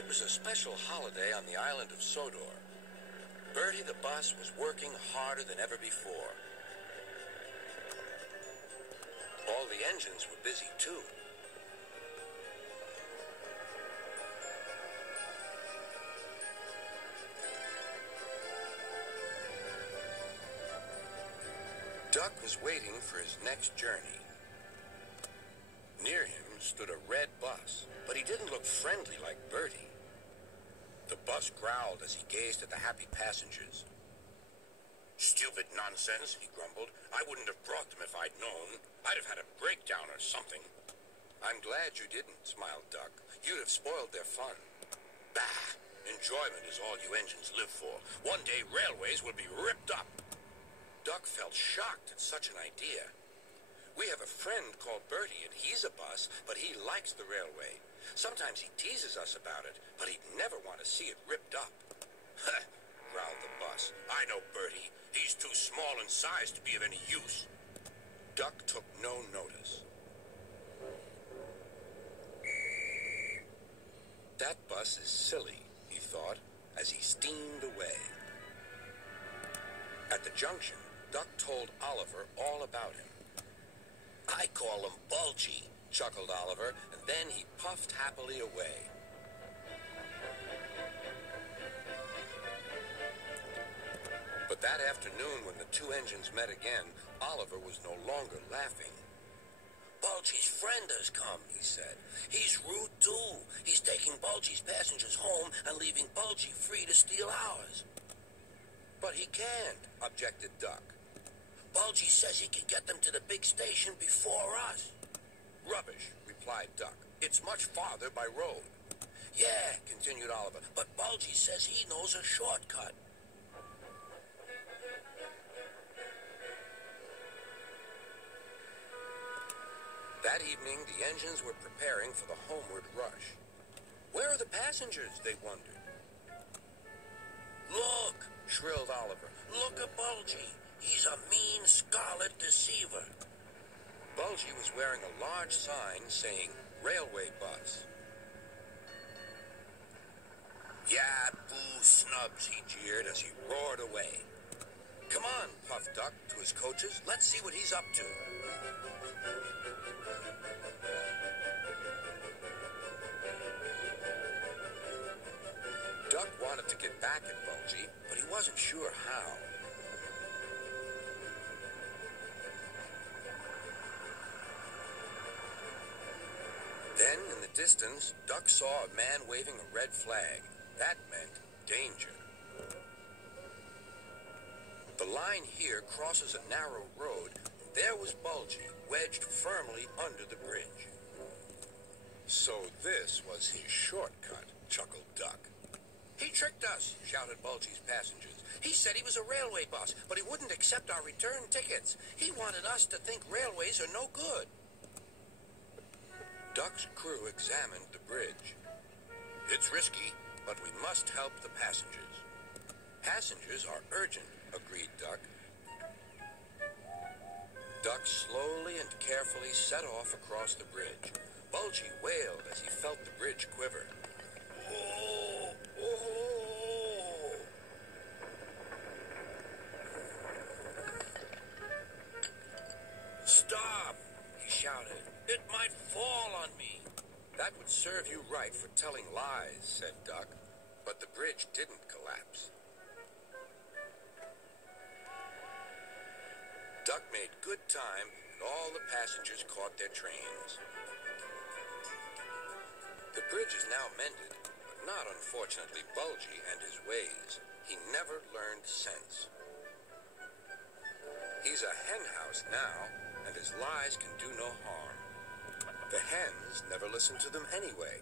It was a special holiday on the island of Sodor. Bertie the bus was working harder than ever before. All the engines were busy, too. Duck was waiting for his next journey. Near him stood a red bus, but he didn't look friendly like Bertie. The bus growled as he gazed at the happy passengers. "Stupid nonsense," he grumbled. "I wouldn't have brought them if I'd known. I'd have had a breakdown or something." "I'm glad you didn't," smiled Duck. "You'd have spoiled their fun." "Bah! Enjoyment is all you engines live for. One day railways will be ripped up." Duck felt shocked at such an idea. "We have a friend called Bertie, and he's a bus, but he likes the railway. Sometimes he teases us about it, but he'd never want to see it ripped up." "Huh," growled the bus. "I know Bertie. He's too small in size to be of any use." Duck took no notice. "That bus is silly," he thought, as he steamed away. At the junction, Duck told Oliver all about him. "I call him Bulgy," chuckled Oliver, and then he puffed happily away. But that afternoon, when the two engines met again, Oliver was no longer laughing. "Bulgy's friend has come," he said. "He's rude, too. He's taking Bulgy's passengers home and leaving Bulgy free to steal ours." "But he can't," objected Duck. "Bulgy says he can get them to the big station before us." "Rubbish," replied Duck. "It's much farther by road." "Yeah," continued Oliver, "but Bulgy says he knows a shortcut." That evening, the engines were preparing for the homeward rush. "Where are the passengers?" they wondered. "Look," shrilled Oliver. "Look at Bulgy. He's a mean scarlet deceiver." Bulgy was wearing a large sign saying, "Railway Bus." "Yeah, boo snubs," he jeered as he roared away. "Come on," puffed Duck to his coaches. "Let's see what he's up to." Duck wanted to get back at Bulgy, but he wasn't sure how. Then, in the distance, Duck saw a man waving a red flag. That meant danger. The line here crosses a narrow road, and there was Bulgy, wedged firmly under the bridge. "So this was his shortcut," chuckled Duck. "He tricked us," shouted Bulgy's passengers. "He said he was a railway bus, but he wouldn't accept our return tickets. He wanted us to think railways are no good." Duck's crew examined the bridge. "It's risky, but we must help the passengers." "Passengers are urgent," agreed Duck. Duck slowly and carefully set off across the bridge. Bulgy wailed as he felt the bridge quiver. "Oh, oh!" "Stop!" he shouted. "It might fall on me." "That would serve you right for telling lies," said Duck. But the bridge didn't collapse. Duck made good time, and all the passengers caught their trains. The bridge is now mended, but not, unfortunately, Bulgy and his ways. He never learned sense. He's a hen house now, and his lies can do no harm. The hens never listen to them anyway.